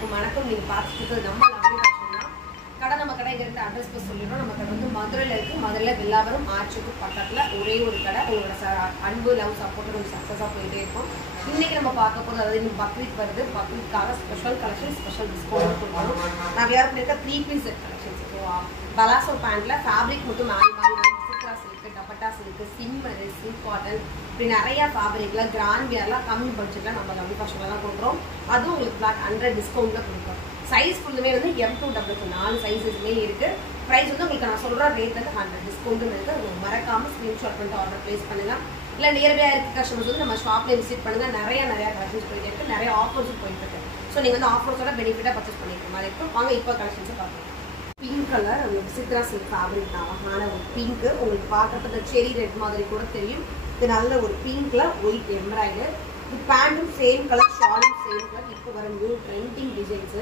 எல்லாருக்கும் வணக்கம். நீங்க பார்த்துட்டு நம்ம லவ்லி ஃபேஷன் தான். கடை நம்ம கடை இருந்து அட்ரஸ் பஸ் சொல்லிடுறோம். நம்ம கடை வந்து மதுரையில் இருக்கு. மதுரையில் வில்லாவரம் ஆர்ச்சுக்கு பக்கத்துல ஒரே ஒரு கடை. உங்களோட அன்பு லவ் சப்போர்ட் நம்ம சக்ஸஸாக போயிட்டே இருக்கும். இன்னைக்கு நம்ம பார்க்க போது அதாவது இன்னும் பக்ரீத் வருது. பக்ரீத்காக ஸ்பெஷல் கலெக்ஷன் ஸ்பெஷல் டிஸ்கவுண்ட் கொடுக்கணும். நான் வேறு இருக்க 3 பீஸ் செட் கலெக்ஷன்ஸ். பலாசோ பேண்ட்ல ஃபேப்ரிக் மட்டும் மேலே மாதிரி சித்ரா சில்க், டபட்டா சில்க், சிம்மர், சில்க் காட்டன், இப்படி நிறைய ஃபேப்ரிக்ல கிராண்ட் வியர்லாம் கம்மி பட்ஜெட்ல நம்ம லவ்லி ஃபேஷன்ல தான் கொடுக்குறோம். அதுவும் உங்களுக்கு ஃபிளாட் 100 டிஸ்கவுண்ட்ல கொடுக்குறோம். சைஸ் ஃபுல்லுமே வந்து M2 டபுள் 4 சைஸஸ்மே இருக்கு. ப்ரைஸ் வந்து உங்களுக்கு நான் சொல்ற ரேட் வந்து 100 டிஸ்கவுண்ட் இருக்கு. உங்களுக்கு மறக்காம ஸ்கிரீன்ஷாட் பண்ணிட்டு ஆர்டர் பிளேஸ் பண்ணுங்க. இல்ல நியர்பையா இருக்க கஸ்டமர்ஸ் வந்து நம்ம ஷாப்ல விசிட் பண்ணுங்க. நிறைய கலெக்ஷன்ஸ் போயிட்டு இருக்கு. நிறைய ஆஃபர்ஸும் போயிட்டு இருக்கு. ஸோ நீங்க வந்து ஆஃபர்ஸோட பெனிஃபிட்டா பர்ச்சேஸ் பண்ணிக்கிற மாதிரி இருக்கும். வாங்க இப்போ கலெக்ஷன்ஸை பார்க்கலாம். பிங்க் கலர் உங்களுக்கு சித்ரா சில்க் ஃபேப்ரிக் தான். அழகான ஒரு பிங்க். உங்களுக்கு பார்க்கறப்ப இந்த செரி ரெட் மாதிரி கூட தெரியும். இது நல்ல ஒரு பிங்க்ல ஒயிட் எம்ப்ராய்டர். இது பேண்ட்டும் சேம் கலர், ஷாலும் சேம் கலர். இப்போ வர நியூ ட்ரெண்டிங் டிசைன்ஸ்.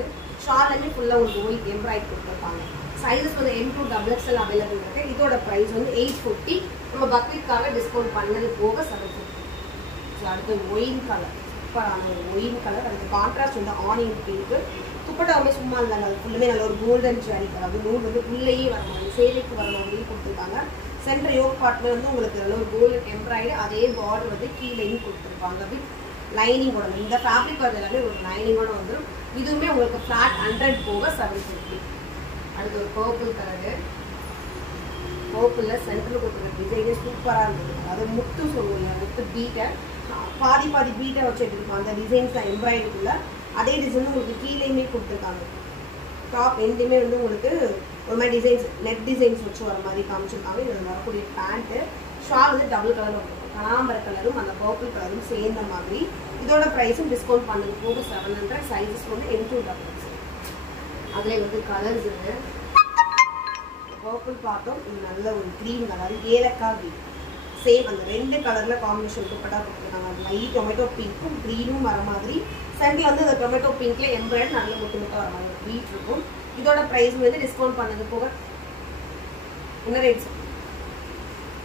ஷாலுமே ஃபுல்லாக உங்களுக்கு ஒயிட் எம்ப்ராய்டர் கொடுத்துருப்பாங்க. சைஸஸ் வந்து M2 XXL அவைலபிள் இருக்கு. இதோட ப்ரைஸ் வந்து 850. நம்ம பக்ரீத்காக டிஸ்கவுண்ட் பண்ணது போக 750. ஸோ அடுத்து ஒயின் கலர், சூப்பரான ஒரு ஒயின் கலர். அதுக்கு கான்ட்ராஸ்ட் வந்து ஆனியன் பிங்க். துப்பட்டாவுமே சும்மா இல்லை, அது ஃபுல்லுமே நல்ல ஒரு கோல்டன் ஜரி கலர். அது நூல் வந்து உள்ளேயே வர மாதிரி சேலைக்கு வர மாதிரி கொடுத்துருக்காங்க. சென்டர் யோக் பார்ட்ல வந்து உங்களுக்கு நல்ல ஒரு கோல்டன் எம்ப்ராய்டரி, அதே பார்டர் வந்து கீழேயும் கொடுத்துருப்பாங்க. அப்படி லைனிங்கோட இந்த ஃபேப்ரிக் வந்து எல்லாமே ஒரு லைனிங்கோட வந்துடும். இதுவுமே உங்களுக்கு ஃபிளாட் 100 போக 750. அடுத்து ஒரு பர்பிள் கலரு. பர்பிளில் சென்டரில் கொடுத்துருக்க டிசைனே சூப்பராக இருந்தது. அது முத்து சொல்லுவாங்க, முத்து பீட்டை பாதி பீட்டை வச்சு எடுத்துருக்கோம். அந்த டிசைன்ஸ் தான் எம்ப்ராய்டரிக்குள்ள அதே டிசைன் உங்களுக்கு கீழேயுமே கொடுத்துருக்காங்க. டாப் எண்டுமே வந்து உங்களுக்கு ஒரு மாதிரி டிசைன்ஸ் நெட் டிசைன்ஸ் வச்சு வர மாதிரி காமிச்சிருக்காங்க. இதில் வரக்கூடிய பேண்ட்டு ஷால் வந்து டபுள் கலர் வந்துருக்கும். கனாம்பர கலரும் அந்த பர்பிள் கலரும் சேர்ந்த மாதிரி. இதோட ப்ரைஸும் டிஸ்கவுண்ட் பண்ணது போக 700. சைஸஸ் வந்து M2 XXL. அதில் வந்து கலர்ஸ் இருக்கு. பர்பிள் பார்த்தோம். இது நல்ல ஒரு க்ரீன் கலர், ஏலக்காய் க்ரீன். சேம் அந்த 2 கலர்ல காம்பினேஷன் துப்பட்டா கொடுத்துருக்காங்க. லைட் டொமேட்டோ பிங்க்கும் க்ரீனும் வர மாதிரி. சென்டர் வந்து அந்த டொமேட்டோ பிங்க்ல எம்ப்ராய்டரி நல்ல முட்டு வர மாதிரி ஒரு பீட் இருக்கும். இதோட ப்ரைஸ் வந்து டிஸ்கவுண்ட் பண்ணது போக என்ன ரேட்?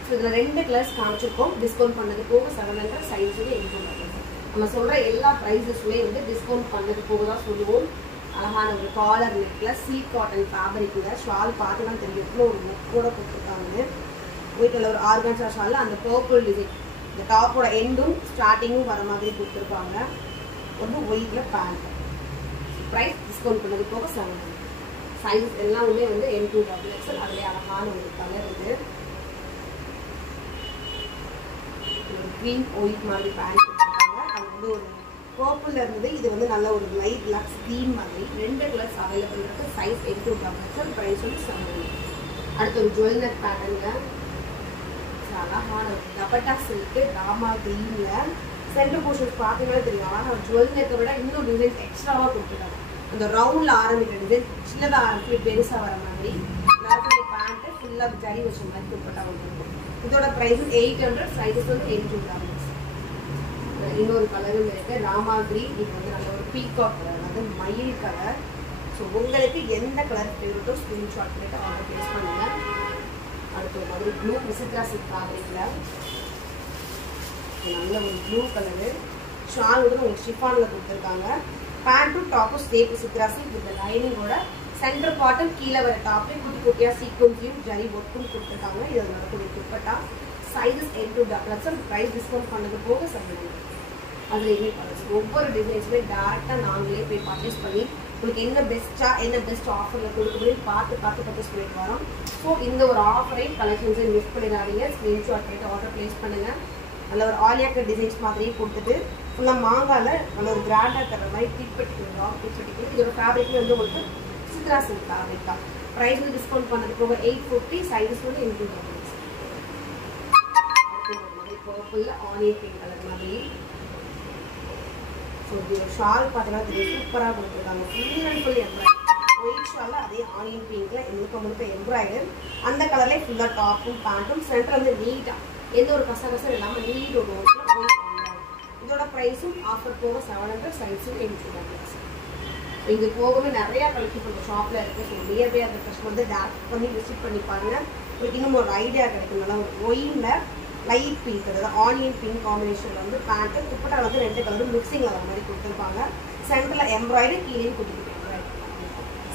ஸோ இதில் 2 கலர்ஸ் காமிச்சிருக்கோம். டிஸ்கவுண்ட் பண்ணது போக 700. சைஸ் வந்து M2 XXL. நம்ம சொல்கிற எல்லா ப்ரைஸஸுமே வந்து டிஸ்கவுண்ட் பண்ணது போக தான் சொல்லுவோம். அழகான ஒரு காலர் நெக்ல சில்க் காட்டன் ஃபேப்ரிக்ல ஷால் பார்த்து தான் தெரியும் எவ்வளோ ஒரு நெக்கோட கொடுத்துருக்காங்க. வீட்டில் ஒரு ஆர்கன்ஸா ஷாலில் அந்த பர்பிள் டிசைன் இந்த டாப்போட எண்டும் ஸ்டார்டிங்கும் வர மாதிரி கொடுத்துருப்பாங்க. வந்து ஒயிட்டில் பேண்ட். ப்ரைஸ் டிஸ்கவுண்ட் பண்ணது போக 700. சைஸ் எல்லாமே வந்து M2 XXL. அதிலே அழகான ஒரு கலர் இது. ஒரு க்ரீன் ஒயிட் மாதிரி பேண்ட் கொடுத்துருக்காங்க. அது வந்து ஒரு பர்பிள் இருந்தது. இது வந்து நல்ல ஒரு லைட் லக்ஸ் க்ரீன் மாதிரி. 2 கலர்ஸ் அவைலபிள் இருக்கு. Size M2 XXL. ப்ரைஸ் வந்து 700. அடுத்து ஒரு ஜுவல் நெக் பேட்டர்னுங்க. அழகான டபட்டா சில்க் ராமா கிரீன்ல சென்டர் போர்ஷன்ஸ் பார்த்தீங்கன்னா தெரியும். ஆனால் ஜுவல் நெக்கை விட இன்னும் டிசைன்ஸ் எக்ஸ்ட்ராவாக கொடுத்துருக்காங்க. அந்த ரவுண்ட்ல ஆரம்பிக்கிற டிசைன் சின்னதாக ஆரம்பிச்சு பெருசாக வர மாதிரி. எல்லாருக்கும் பேண்ட்டு ஃபுல்லாக ஜரி வச்ச மாதிரி துப்பட்டா வந்துருக்கும். இதோட ப்ரைஸும் 800. சைஸஸ் வந்து M2 XXL. இன்னொரு கலரும் இருக்கு, ராமா கிரீன். இது வந்து நல்ல ஒரு பீகாக் கலர், வந்து மயில் கலர். ஸோ உங்களுக்கு எந்த கலர் ஃபேவரட்டோ ஸ்க்ரீன்ஷாட் பண்ணிட்டு ஆர்டர் பிளேஸ் பண்ணுங்க. அடுத்து ஒரு மாதிரி ப்ளூ சித்ரா சில்க் ஃபேப்ரிக்ல நல்ல ஒரு ப்ளூ கலரு. ஷால் வந்து உங்களுக்கு ஷிஃபானில் கொடுத்துருக்காங்க. பேண்ட்டும் டாப்பும் சேஃப் சித்ரா சில்க் வித் லைனிங்கோட சென்டர் பாட்டம் கீழே வர டாப்பே குட்டி குட்டியாக சீக்வன்ஸையும் ஜரி ஒர்க்கும் கொடுத்துருக்காங்க. இது நடக்கூடிய dupatta. Sizes M2 XXL. Price discount பண்ணது போக 700. அதுலேயுமே கலர்ஸ் ஒவ்வொரு டிசைன்ஸுமே டேரெக்டாக நாங்களே போய் பர்ச்சேஸ் பண்ணி உங்களுக்கு என்ன பெஸ்ட் ஆஃபரில் கொடுக்குறேன்னு பார்த்து பர்ச்சேஸ் பண்ணிட்டு வரோம். ஸோ இந்த ஒரு ஆஃபரை கலெக்ஷன்ஸை மிஸ் பண்ணிடாதீங்க. ஸ்க்ரீன்ஷாட் பண்ணிட்டு ஆர்டர் பிளேஸ் பண்ணுங்கள். நல்ல ஒரு ஆலியாக்கர் டிசைன்ஸ் மாதிரியே கொடுத்துட்டு ஃபுல்லாக மாங்காவில் நல்ல ஒரு கிராண்டாக தர மாதிரி டிப் பண்ணிக்கலாம். இதோட ஃபேப்ரிக்மே வந்து உங்களுக்கு சித்ரா சில்க் ஃபேப்ரிக் தான். ப்ரைஸ் வந்து டிஸ்கவுண்ட் பண்ணது போக 850. சைஸஸ் வந்து M2 XXL. Purple onion pink colour மாதிரி. ஸோ இதோட ஷால் பார்த்தீங்கன்னா தெரியும், சூப்பராக கொடுத்துருக்காங்க. Full and full embroidery. White ஷாலில் அதே ஆனியன் பிங்க்ல முழுக்க எம்ப்ராய்டர். அந்த கலர்லேயே ஃபுல்லாக டாப்பும் பேண்ட்டும் சென்டர் வந்து நீட்டாக எந்த ஒரு கசகசம் இல்லாமல் நீட் ஒரு ஒயிட் எம்ப்ராய்டரி. இதோட ப்ரைஸும் ஆஃபர் போக 700. சைஸும் M2 XXL. இது போகவே நிறையா கலெக்ஷன் நம்ம ஷாப்பில் இருக்குது. ஸோ நியர்பை அந்த கஸ்டமர் வந்து டேரக்ட் பண்ணி விசிட் பண்ணி பாருங்கள். உங்களுக்கு இன்னும் ஒரு ஐடியா கிடைக்கும். நல்லா ஒரு ஒயினில் லைட் பிங்க், அதாவது ஆனியன் பிங்க் காம்பினேஷனில் வந்து பேண்ட்டு. துப்பட்டா வந்து 2 கலரும் மிக்சிங்கில் வர மாதிரி கொடுத்துருப்பாங்க. சென்டரில் எம்ப்ராய்டரி, கீழே கொடுத்துருக்காங்க.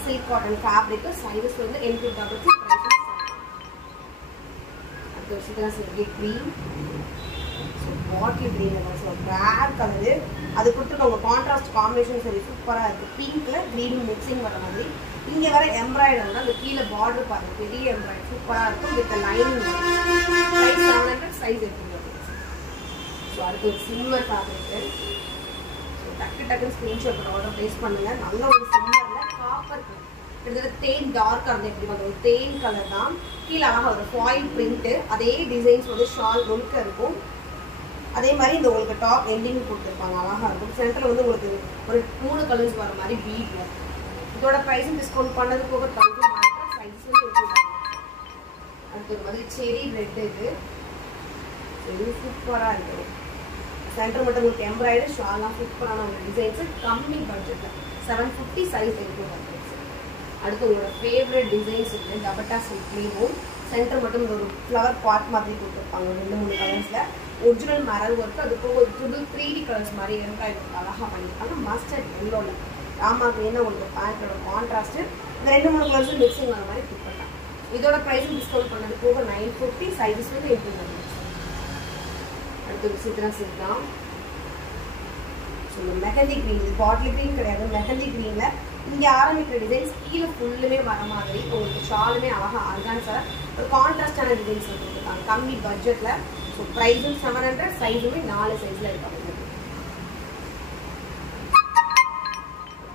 Silk cotton fabric. சைஸஸ் வந்து M2 double ப்ரைஸஸ். அடுத்த வருஷத்துல சொல்லி green, so bottle green, so rare colour. அது கொடுத்துருக்கவங்க கான்ட்ராஸ்ட் காம்பினேஷன் சரி சூப்பராக இருக்குது. பிங்க்கில் க்ரீனும் மிக்சிங் வர மாதிரி. இங்கே வர எம்ப்ராய்டரி அந்த கீழே பார்டர் பாருங்க, பெரிய எம்ப்ராய்டரி சூப்பராக இருக்கும். With line. ப்ரைஸ் 700, சைஸ் எடுத்துருக்காங்க. ஸோ அடுத்து ஒரு சில்வர் ஃபேப்ரிக்கு. ஸோ டக்குன்னு ஸ்க்ரீன்ஷாட் ஆர்டர் ப்ளேஸ் பண்ணுங்கள். நல்ல ஒரு சில்வரில் காப்பர் கலர், கிட்டத்தட்ட தேன் டார்க்காக இருந்தால் எப்படி வந்து ஒரு தேன் கலர் தான். கீழே அழகாக ஒரு ஃபாயில் பிரிண்ட்டு, அதே டிசைன்ஸ் வந்து ஷால் முழுக்க இருக்கும். அதே மாதிரி இந்த உங்களுக்கு டாப் எண்டிங் கொடுத்துருப்பாங்க, அழகாக இருக்கும். சென்டரில் வந்து உங்களுக்கு ஒரு 3 கலர்ஸ் வர மாதிரி பீட் வரும். இதோட ப்ரைஸும் டிஸ்கவுண்ட் பண்ணது போக 1000. சைஸ் வந்து எடுத்துருக்காங்க. அடுத்து ஒரு மாதிரி செரி ரெட், இது சூப்பராக இருக்குது. சென்டர் மட்டும் உங்களுக்கு எம்ப்ராய்டரி ஷால்லாம் சூப்பரான ஒரு டிசைன்ஸு. கம்மி பட்ஜெட்டில் 750, சைஸ் எடுத்துருக்காங்க. அடுத்து உங்களோட ஃபேவரட் டிசைன்ஸ் இருக்குது. டபட்டா சில்க்லேயும் சென்டர் மட்டும் ஒரு ஃப்ளவர் பாட் மாதிரி கொடுத்துருப்பாங்க 2-3 கலர்ஸில். ஒரிஜினல் மரல் ஒர்க்கு, அது போக ஒரு 3D கலர்ஸ் மாதிரி எம்ப்ராய்டரி அழகாக பண்ணியிருக்காங்க. மஸ்டர்ட் எல்லோவில் ராமா கிரீன் உங்களுக்கு பேண்ட்டோட கான்ட்ராஸ்ட்டு. இந்த 2-3 கலர்ஸும் மிக்சிங் வர மாதிரி பிக் பண்ணலாம். இதோட ப்ரைஸும் டிஸ்கவுண்ட் பண்ணது போக 950, சைஸஸ் வந்து 800. அடுத்து விசித்திரா சில்க் தான். ஸோ மெஹந்தி க்ரீன், இது பாட்டில் க்ரீன் கிடையாது, மெஹந்தி க்ரீனில் இங்கே ஆரம்பிக்கிற டிசைன்ஸ் கீழே ஃபுல்லுமே வர மாதிரி உங்களுக்கு ஷாலுமே அழகாக ஆர்கான்ஸாக ஒரு கான்ட்ராஸ்டான டிசைன்ஸ் கொடுத்துருக்காங்க கம்மி பட்ஜெட்டில். ஸோ ப்ரைஸும் 700, சைஸுமே 4 சைஸில் இருக்காங்க.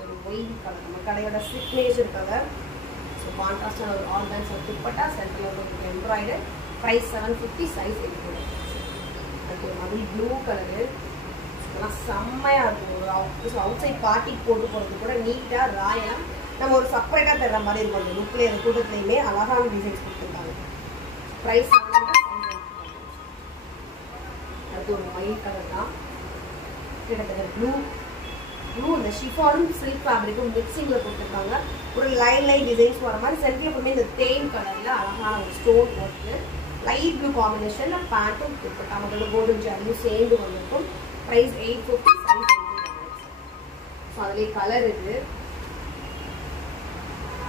ஒரு ஒயிட் கலர் நம்ம கடையோட சிக்னேச்சர் கலர். ஸோ கான்ட்ராஸ்டான ஒரு ஆர்கான்ஸா துப்பட்டா, சென்டரில் உங்களுக்கு எம்ப்ராய்டர். Price 750, size 800. அதுக்கு ஒரு மாதிரி ப்ளூ கலரு, ஆனால் செம்மையாக இருக்கும். ஒரு அவுட் சைட் பார்ட்டிக்கு போட்டு போகிறது கூட நீட்டாக ராயலாக நம்ம ஒரு செப்பரேட்டாக தர்ற மாதிரி இருக்கும். அந்த லுக்கில் அந்த கூட்டத்துலையுமே அழகான டிசைன்ஸ் கொடுத்துருக்காங்க. ப்ரைஸ் 700. அடுத்து ஒரு ஒயிட் கலர் தான். கிட்டத்தட்ட ப்ளூ இந்த ஷிஃபானும் சில்க் ஃபேப்ரிக்கும் மிக்சிங்கில் கொடுத்துருக்காங்க. ஒரு லைன் டிசைன்ஸ் வர மாதிரி. சென்டரில் எப்பவுமே இந்த தேன் கலரில் அழகான ஒரு ஸ்டோன் ஒர்க்கு, லைட் ப்ளூ காம்பினேஷனில் பேண்ட்டும் கொடுத்துருக்காங்க. அதோட கோல்டன் ஜாரியும் சேர்ந்து வந்திருக்கும். Price 850, size 800. ஸோ அதுலேயே கலர் இருக்குது.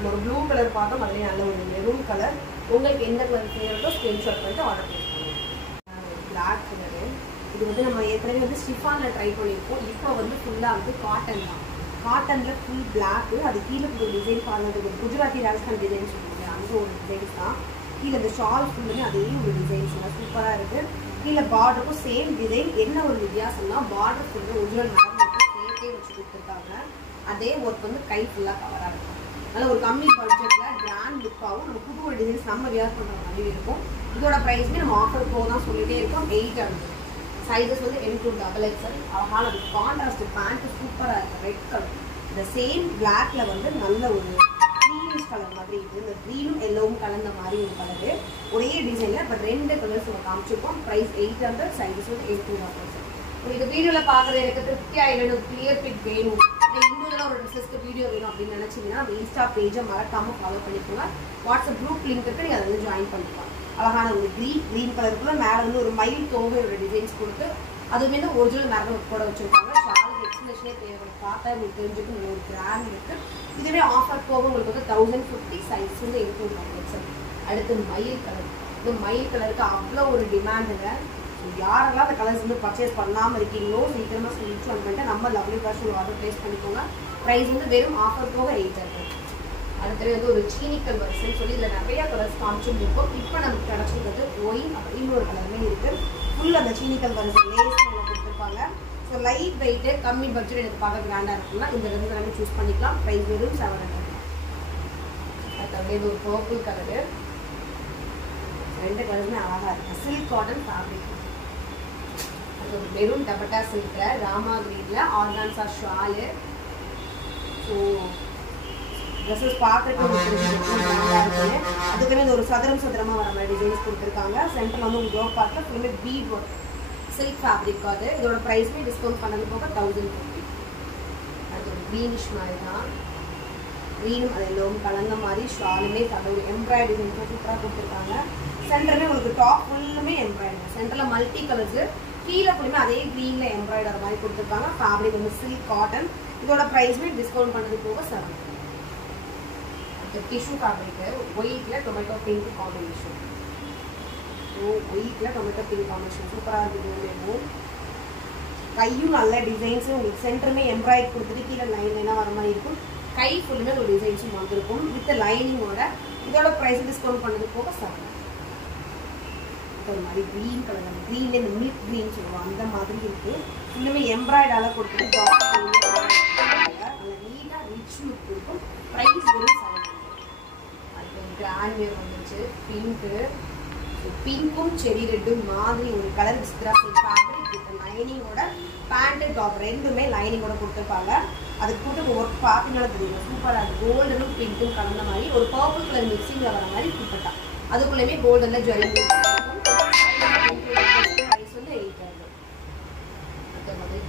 ஒரு ப்ளூ கலர் பார்த்தோம், அதுலேயே நல்ல ஒரு மெரூன் கலர். உங்களுக்கு எந்த கலர் ஃபேவரட்டோ ஸ்க்ரீன்ஷாட் பண்ணிட்டு ஆர்டர் ப்ளேஸ் பண்ணுங்கள். பிளாக் கலரு, இது வந்து நம்ம ஏற்கனவே வந்து ஷிஃபானில் ட்ரை பண்ணியிருக்கோம். இப்போ வந்து ஃபுல்லாக வந்து காட்டன் தான். காட்டனில் ஃபுல் பிளாக்கு, அது கீழே ஒரு டிசைன் பாருங்க, ஒரு குஜராத்தி ராஜஸ்தான் டிசைன் சொல்லுவாங்க, அந்த ஒரு டிசைன்ஸ் தான். கீழே இந்த ஷால் ஃபுல்லுமே அதே ஒரு டிசைன்ஸ் எல்லாம் சூப்பராக இருக்குது. கீழே பார்டருக்கும் சேம் டிசைன். என்ன ஒரு வித்தியாசம்னா பார்டர் ஃபுல்லாக ஒரிஜினல் மேடம் சேர்த்தே வச்சு கொடுத்துருக்காங்க. அதே ஒர்க் வந்து கை ஃபுல்லாக கவராக இருக்கும். அதனால் ஒரு கம்மி பட்ஜெட்டில் கிராண்ட் லுக்காகவும் நம்ம புது ஒரு டிசைன்ஸ் நம்ம வியர் பண்ணுற மாதிரி இருக்கும். இதோட ப்ரைஸ்மே நம்ம ஆஃபர் போக தான் சொல்லிகிட்டே இருக்கோம். 800. சைஸஸ் வந்து M2 double XL. அழகான அது கான்ட்ராஸ்ட் பேண்ட்டு சூப்பராக இருக்குது. ரெட் கலர் இந்த சேம் பிளாக்ல வந்து நல்ல ஒரு க்ரீனிஷ் கலர் மாதிரி இருக்குது. இந்த க்ரீனும் எல்லோவும் கலந்த மாதிரி ஒரு கலரு. ஒரே டிசைனில் பட் 2 கலர்ஸ் நம்ம காமிச்சிருக்கோம். ப்ரைஸ் 800, சைஸஸ் வந்து M2 double XL. உங்களுக்கு வீடியோவில் பார்க்குறது எனக்கு திருப்தியாக இல்லைன்னு கிளியர் பிக் வேணும், இண்டிவிஜுவலாக ஒரு ட்ரெஸ்ஸஸ்க்கு வீடியோ வேணும் அப்படின்னு நினச்சிங்கன்னா நம்ம இன்ஸ்டா பேஜை மறக்காமல் ஃபாலோ பண்ணிக்கோங்க. வாட்ஸ்அப் குரூப் லிங்க் இருக்குது, நீங்கள் அதை வந்து ஜாயின் பண்ணிக்கலாம். அழகான ஒரு க்ரீன் கலருக்குள்ள மேலே வந்து ஒரு மயில் தோகையோட டிசைன்ஸ் கொடுத்து அதுவுமே வந்து ஒரிஜினல் மேலே கூட வச்சுருக்காங்க. ஷாலுக்கு எக்ஸ்பிளேஷனே தேவை, பார்த்தா உங்களுக்கு தெரிஞ்சுக்கும் ஒரு கிராண்ட் இருக்குது. இதுவே ஆஃபர் போக உங்களுக்கு வந்து 1050, சைஸ் வந்து M2 double XL. அடுத்து மயில் கலர். இந்த மயில் கலருக்கு அவ்வளோ ஒரு டிமாண்டுங்க. ஸோ யாரெல்லாம் அந்த கலர்ஸ் வந்து பர்ச்சேஸ் பண்ணாமல் இருக்கீங்களோ சீக்கிரமாக ஸ்க்ரீன்ஷாட் பண்ணிட்டு நம்ம லவ்லி ஃபேஷன் ஆர்டர் ப்ளேஸ் பண்ணிக்கோங்க. ப்ரைஸ் வந்து வெறும் ஆஃபர் போக 800. அடுத்தது வந்து ஒரு சீனிக்கல் வரிசைன்னு சொல்லி இதில் நிறைய கலர்ஸ் காமிச்சிருந்துருக்கோம். இப்போ நமக்கு கிடச்சிருக்கிறது ஒயின் அப்படின்னு ஒரு கலருமே இருக்குது. ஃபுல் அந்த சீனிக்கல் வரிசை லேஸ் கொடுத்துருப்பாங்க. ஸோ லைட் வெயிட்டு கம்மி பட்ஜெட் எனக்கு பார்க்க கிராண்டாக இருக்குன்னா இந்த 2 கலருமே சூஸ் பண்ணிக்கலாம். ப்ரைஸ் வெறும் 700. அடுத்தது இது ஒரு பர்பிள் கலரு. 2 கலருமே அழகாக இருக்குது. Silk cotton fabric. அது ஒரு மெரூன் டபட்டா சில்கில் ராமா கிரீனில் ஆர்கான்ஸா ஷாலு. ஸோ ட்ரெஸ்ஸஸ் பார்க்குறதுக்கு அதுக்குமே இந்த ஒரு சதுரமாக வர மாதிரி டிசைன்ஸ் கொடுத்துருக்காங்க. சென்டரில் வந்து உங்களுக்கு ரோப் பார்ட்டில் ஃபுல்லுமே பீட் ஒர்க் சில்க் ஃபேப்ரிக். அது இதோட ப்ரைஸ்மே டிஸ்கவுண்ட் பண்ணது போக 1050. அது ஒரு க்ரீனிஷ் மாதிரி தான். க்ரீனும் அது எல்லோவும் கலந்த மாதிரி ஷாலுமே ஒரு எம்ப்ராய்டரி சூப்பராக கொடுத்துருக்காங்க. சென்டருமே உங்களுக்கு டாப் ஃபுல்லுமே எம்ப்ராய்டரி, சென்டரில் மல்டி கலர்ஸு, கீழே ஃபுல்லுமே அதே க்ரீனில் எம்ப்ராய்டர் மாதிரி கொடுத்துருப்பாங்க. ஃபேப்ரிக் வந்து சில்க் காட்டன். இதோட ப்ரைஸுமே டிஸ்கவுண்ட் பண்ணது போக 7. டிஷ்யூ ஃபேப்ரிக்கு ஒயிட்டில் டொமேட்டோ பிங்க் காம்பினேஷன். ஸோ ஒயிட்டில் டொமேட்டோ பிங்க் காம்பினேஷன் சூப்பராக இருக்குது. கையும் நல்ல டிசைன்ஸும் உங்களுக்கு சென்டருமே எம்ப்ராய்டரி கொடுத்துட்டு கீழே லைனாக வர மாதிரி இருக்கும். கை ஃபுல்லுமே ஒரு டிசைன்ஸும் வந்திருக்கும் வித் லைனிங்கோட. இதோட ப்ரைஸ் டிஸ்கவுண்ட் பண்ணது போக 7. ஒரு மாதிரி க்ரீன் கலர், அந்த க்ரீன்ல இந்த மில்க் க்ரீன் சொல்லுவோம் அந்த மாதிரி இருக்கு. ஃபுல்லுமே எம்ப்ராய்டால கொடுத்துட்டு டாட் நல்ல நீட்டாக ரிச் லுக் இருக்கும். ப்ரைஸ் வெறும் 7. அது கிராண்ட் வேர் வந்துச்சு பிங்க்கு. பிங்க்கும் செரி ரெட்டும் மாதிரி ஒரு colour Chitra silk fabric with லைனிங்கோட. பேண்ட்டு டாப் ரெண்டுமே லைனிங்கோட கொடுத்துருப்பாங்க. அதுக்கு போட்டு ஒர்க் பார்த்தீங்கன்னா தெரியும் சூப்பராக கோல்டனும் பிங்க்கும் கலந்த மாதிரி ஒரு பர்பிள் கலர் மிக்சிங்கில் வர மாதிரி கொடுத்துட்டா. அதுக்குள்ளேயுமே கோல்டனில் zari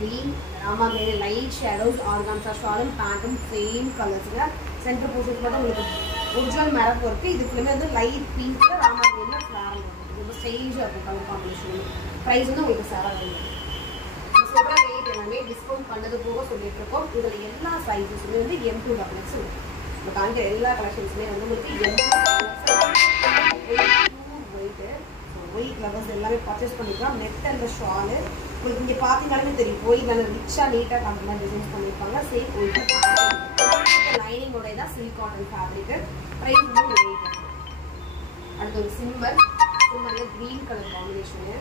green Rama green light shadows organza ஷாலும் பேண்ட்டும் சேம் கலர்ஸ்ல. சென்டர் போர்ஷன்ஸ் மட்டும் உங்களுக்கு ஒரிஜினல் மேரப் ஒர்க்கு. இதுக்குள்ளேயுமே வந்து லைட் பிங்க்ல ராமா கிரீன்ல ஃப்ளார் வரும். ரொம்ப ஸ்டைலிஷாக இருக்கும் கலர் காம்பினேஷன். ப்ரைஸ் வந்து உங்களுக்கு 7. சொல்கிற ரேட் எல்லாமே டிஸ்கவுண்ட் பண்ணது போக சொல்லிட்டு இருக்கோம். இதில் எல்லா சைஸஸுமே வந்து M2XX நம்ம காமிக்கிற எல்லா கலெக்ஷன்ஸுமே வந்து உங்களுக்கு ஒயிட்டு. ஒயிட் லவர்ஸ் எல்லாமே பர்ச்சேஸ் பண்ணிக்கலாம். நெட் அந்த ஷாலு உங்களுக்கு இங்கே பார்த்தீங்கன்னாலுமே தெரியும். ஒயிட் நல்ல ரிச்சாக நீட்டாக காமிக்கிற டிசைன்ஸ் பண்ணியிருப்பாங்க. சேம் ஒயிட் லைனிங்கோட தான் சில்க் காட்டன் ஃபேப்ரிக்கு. ப்ரைஸ் வந்து ஒரு 8. அடுத்து ஒரு சிம்மரில் க்ரீன் கலர் காம்பினேஷனு.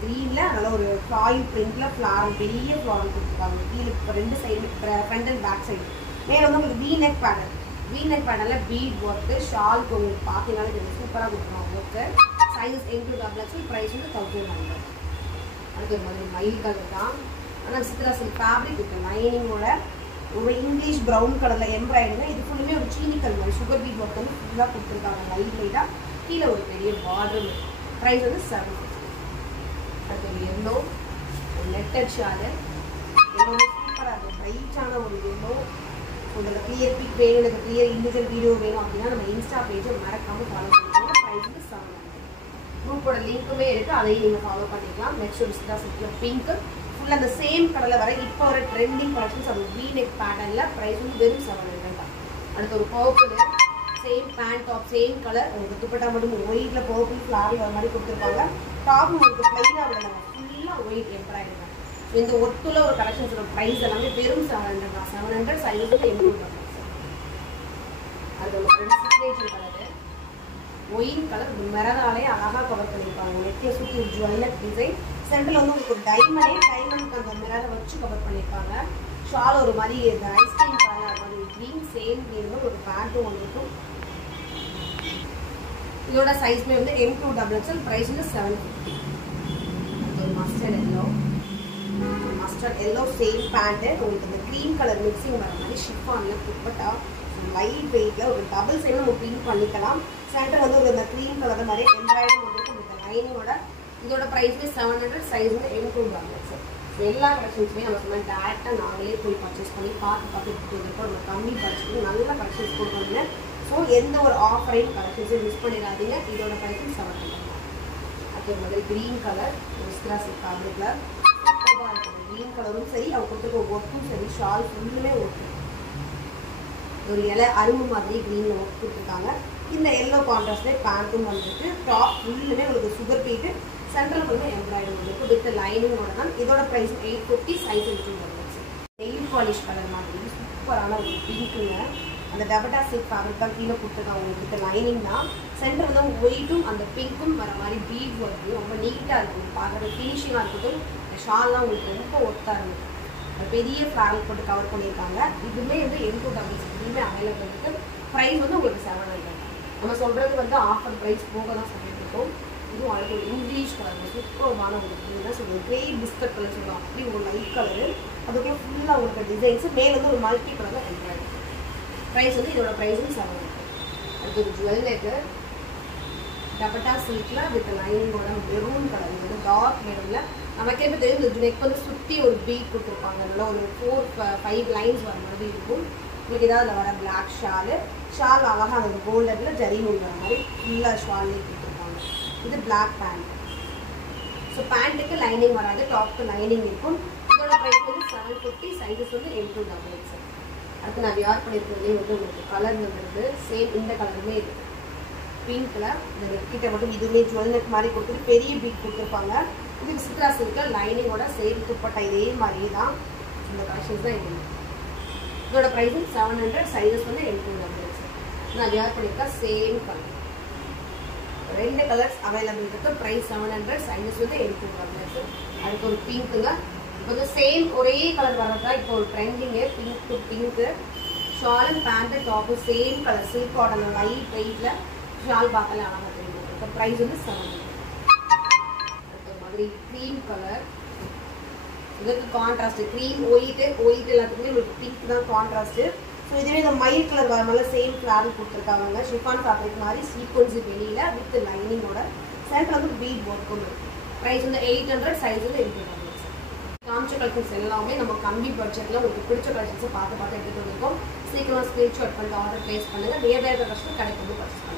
க்ரீனில் நல்ல ஒரு ஃபாயில் பிரிண்டில் ஃப்ளாரல் பெரிய ஃப்ளாரல் கொடுத்துருக்காங்க. கீழே இப்போ 2 side front and back side. மேலே வந்து உங்களுக்கு V-neck பேட்டர்னில் பீட் ஒர்க்கு. ஷால்க்கு உங்களுக்கு பார்த்தீங்கன்னாலே தெரியும் சூப்பராக கொடுக்குறாங்க ஒர்க்கு. Sizes M2XX. ப்ரைஸ் வந்து 1100. அடுத்து ஒரு மாதிரி மயில் கலர் தான். ஆனால் சித்ரா சில்க் ஃபேப்ரிக் வித் லைனிங்கோட ஒரு இங்கிலீஷ் ப்ரௌன் கலரில் எம்ப்ராய்டரிங்க. இது ஃபுல்லுமே ஒரு சீனி கலர் மாதிரி சுகர் பீட் ஒர்க் வந்து ஃபுல்லாக கொடுத்துருக்காங்க லைட்டாக. கீழே ஒரு பெரிய பார்டர். ப்ரைஸ் வந்து 750. அடுத்து ஒரு எல்லோ நெட்டட் ஷாலு. எல்லோ சூப்பராக இருக்கும். ப்ரைட்டான ஒரு எல்லோ. உங்களுக்கு கிளியர் பிக் வேணும், எனக்கு கிளியர் இண்டிவிஜுவல் வீடியோ வேணும் அப்படின்னா நம்ம இன்ஸ்டா பேஜை மறக்காமல் ஃபாலோ பண்ணிக்கோங்க. ப்ரைஸ் வந்து 700. குரூப்போட லிங்க்குமே இருக்குது, அதையும் நீங்கள் ஃபாலோ பண்ணிக்கலாம். நெக்ஸ்ட் ஒரு சித்ரா சில்க் பிங்க்கு ஃபுல்லாக அந்த சேம் கலரில் வர இப்போ ஒரு ட்ரெண்டிங் கலெக்ஷன்ஸ். அது V-neck பேட்டர்னில். ப்ரைஸ் வந்து வெறும் 700 தான். அடுத்து ஒரு purple same pant top same colour. உங்களுக்கு துப்பட்டா மட்டும் ஒயிட்டில் பர்பிள் ஃப்ளாரில் வர மாதிரி கொடுத்துருப்பாங்க. டாப் உங்களுக்கு ப்ளைனாக விடலாம், ஃபுல்லாக ஒயிட் எம்ப்ராய்டரி தான். இந்த ஒட்டுல ஒரு கலெக்ஷன்ஸோட ப்ரைஸ் எல்லாமே வெறும் 700 தான். 700 சைஸ் வந்து M2XX. அது ஒரு சிக்னேச்சர் கலரு ஒயின் கலர் மிரராலே அழகாக கவர் பண்ணியிருப்பாங்க. நெத்தியை சுற்றி ஒரு ஜுவல்லட் டிசைன். சென்டரில் வந்து உங்களுக்கு ஒரு டைமண்ட்க்கு அந்த மிரரை வச்சு கவர் பண்ணியிருக்காங்க. ஷால் ஒரு மாதிரி ஐஸ்கிரீம் கலர் அது மாதிரி க்ரீன் சேம் க்ரீன் ஒரு பேண்ட்டும் ஒன்று இருக்கும். இதோட சைஸ்மே வந்து M2XX. ப்ரைஸ் வந்து 750. ஒரு மஸ்டர்ட் எல்லோ சேம் பேண்ட்டு. உங்களுக்கு இந்த க்ரீன் கலர் மிக்சிங் வர மாதிரி ஷிஃபானில் துப்பட்டா லைட் வெயிட்டில் ஒரு டபுள் சைடு நம்ம பிங்க் பண்ணிக்கலாம். சென்டர் வந்து ஒரு இந்த க்ரீன் கலர் நிறைய எம்ப்ராய்டரி வந்துருக்கு இந்த லைனிங்கோட. இதோட ப்ரைஸ்மே 700. சைஸ் வந்து M2XX. எல்லா கலெக்ஷன்ஸுமே நம்ம சொன்னால் டேரெக்டாக நாங்களே போய் பர்ச்சேஸ் பண்ணி பார்த்து எடுத்துகிட்டு நம்ம கம்மி பட்ஜெட் நல்ல கலெக்ஷன்ஸ் கொடுக்குறீங்க. ஸோ எந்த ஒரு ஆஃபரையும் கலெக்ஷன்ஸையும் மிஸ் பண்ணிடாதீங்க. இதோட ப்ரைஸும் 700. அது ஒரு மாதிரி க்ரீன் கலர் சித்ரா சில்க் ஃபேப்ரிக்கில் சூப்பராக இருக்குது. க்ரீன் கலரும் சரி, அவங்க கொடுத்துருக்க ஒர்க்கும் சரி, ஷால் ஃபுல்லுமே ஒர்க்கு. ஒரு இலை அரும்பு மாதிரி க்ரீனில் ஒர்க் கொடுத்துருக்காங்க. இந்த எல்லோ கான்ட்ராஸ்ட்லேயே பேண்ட்டும் வந்துருக்கு. டாப் ஃபுல்லுமே உங்களுக்கு சுகர் பீட்டு. சென்ட்ரல் ஃபுல்லுமே எம்ப்ராய்டரி வந்துருக்கு வித் லைனிங்கோட தான். இதோட price 850. Size M2XX. Nail polish colour மாதிரி சூப்பரான ஒரு பிங்க்குங்க. அந்த டபட்டா சில்க் ஃபேப்ரிக் தான் கீழே கொடுத்துருக்காங்க. உங்களுக்கு வித் லைனிங் தான். சென்டர் வந்து ஒயிட்டும் அந்த பிங்க்கும் வர மாதிரி பீட் ஒர்க்கு ரொம்ப நீட்டாக இருக்கும். பார்க்குறது ஃபினிஷிங்காக இருக்கட்டும். ஷால்லாம் உங்களுக்கு ரொம்ப ஒர்த்தாக இருக்கும். பெரிய ஃப்ளாரல் போட்டு கவர் பண்ணியிருக்காங்க. இதுவுமே வந்து M2XX இதுவுமே அவைலபிள் இருக்குது. ப்ரைஸ் வந்து உங்களுக்கு 700. நம்ம சொல்கிறது வந்து ஆஃபர் ப்ரைஸ் போக தான் சொல்லிட்டு இருக்கோம். இதுவும் அழகு ஒரு இங்கிலீஷ் கலர் சூப்பரான ஒரு என்ன சொல்லுவோம் கிரே பிஸ்கட் கலர் சொல்லுவோம். அப்படி ஒரு லைட் கலரு. அதுக்குள்ளே ஃபுல்லாக உங்களுக்கு டிசைன்ஸு மேலே வந்து ஒரு மல்டி கலரில் எம்ப்ராய்டரி. ப்ரைஸ் வந்து இதோட ப்ரைஸ் வந்து 700. அடுத்து ஒரு ஜுவல் நெக்கு டபட்டா சில்கில் வித் லைனிங்கோட மெரூன் கலர். இது வந்து டார்க் மெரூனில் நமக்கே தெரியும். இந்த நெக் வந்து சுற்றி ஒரு பீட் கொடுத்துருப்பாங்க. அதனால ஒரு 4-5 லைன்ஸ் வர மாதிரி இருக்கும். உங்களுக்கு இதாவது வர பிளாக் ஷாலு ஷால் அழகாக அந்த கோல்டனில் ஜரி நூல் வர மாதிரி ஃபுல்லாக ஷால்லே கொடுத்துருப்பாங்க. இது பிளாக் பேண்ட். ஸோ பேண்ட்டுக்கு லைனிங் வராது, டாப்க்கு லைனிங் இருக்கும். இதோட ப்ரைஸ் வந்து 750, சைஸஸ் வந்து M2XX. அடுத்து நான் வியர் பண்ணியிருக்கிறதுலேயே வந்து உங்களுக்கு கலர் வந்துருக்கு, சேம் இந்த கலருமே இருக்குது. பிங்க்கில் இந்த நெக்கிட்ட மட்டும் இதுவுமே ஜுவல் நெக் மாதிரி கொடுத்துட்டு பெரிய பீட் கொடுத்துருப்பாங்க. இது விசித்ரா சில்கில் லைனிங்கோட சேம் துப்பட்டா இதே மாதிரி தான். இந்த கலெக்ஷன்ஸ் தான் இது. இதோட ப்ரைஸ் 700, சைஸஸ் வந்து M2XX. நான் வியர் பண்ணியிருக்கேன் சேம் கலர். 2 கலர்ஸ் அவைலபிள் இருக்கு. ப்ரைஸ் 700, சைஸஸ் வந்து M2XX. அதுக்கு ஒரு பிங்க்குங்க. இப்போ வந்து சேம் ஒரே கலர் வரதா இப்போ ஒரு trending pink to pink. Shawl and pant top same colour silk cotton light வெயிட்டில் ஷால் பார்க்கல அழகாக தெரியும். இப்போ ப்ரைஸ் வந்து 700. அடுத்த மாதிரி க்ரீம் கலர். இதுக்கு கான்ட்ராஸ்ட் க்ரீம் ஒயிட் எல்லாத்துக்குமே உங்களுக்கு பிங்க் தான் கான்ட்ராஸ்ட்டு. ஸோ இதுவே இந்த மயில் கலர் வர மாதிரி சேம் ஃப்ளாரல் கொடுத்துருக்காங்க. ஷிஃபான் ஃபேப்ரிக் மாதிரி சீக்வன்ஸு வெளியில் வித் லைனிங்கோட சென்டர் வந்து பீட் ஒர்க்கும் இருக்குது. ப்ரைஸ் வந்து 800, சைஸ் வந்து M2XX. காமிச்ச கலெக்ஷன்ஸ் எல்லாமே நம்ம கம்மி பட்ஜெட்டில் உங்களுக்கு பிடிச்ச கலெக்ஷன்ஸை பார்த்து எடுத்துகிட்டு வந்திருக்கோம். சீக்கிரமாக ஸ்க்ரீன்ஷாட் பண்ணிட்டு ஆர்டர் ப்ளேஸ் பண்ணுங்கள். வேறு கலெக்ஷன் கடைக்கு வந்து பர்ச்சேஸ் பண்ணுங்கள்.